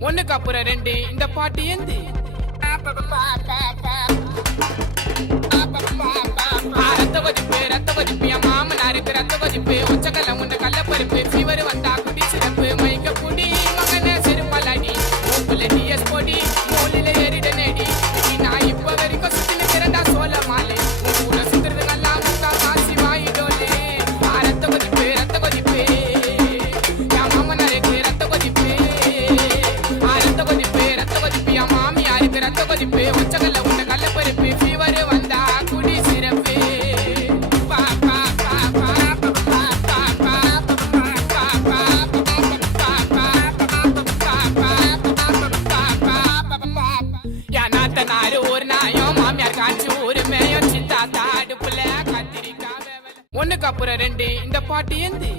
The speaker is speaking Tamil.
ஒண்ணுக்கு அப்புறம் ரெண்டு இந்த பாட்டு எந்து ரத்த கொதிப்பு என் மாமனாருக்கு ரத்த கொதிப்பு உச்சக்கல்ல முண்ட கள்ளப்பருப்பு ஃபீவர் வந்தா குடி சிறப்பு மைக்க குடி மகன சிறுமலாடி மூக்குல டிஎஸ் பொடி மூலில ஏறிட நேடி நான் இப்ப வரைக்கும் சுத்தின திறந்தா சோழ மாலை கூட சுத்துறது நல்லா முக்கா காசி வாயிடோலே ரத்த கொதிப்பு என் மாமனாருக்கு ரத்த கொதிப்பு ரத்த கொதிப்பு என் மாமியாருக்கு ரத்த கொதிப்பு உச்சக்கல்ல முண்ட கள்ளப்பருப்பு ஃபீவர் வந்தா குடி சிறப்பு ஒண்ணுக்கு அப்புறம் ரெண்டு இந்த பாட்டு எந்து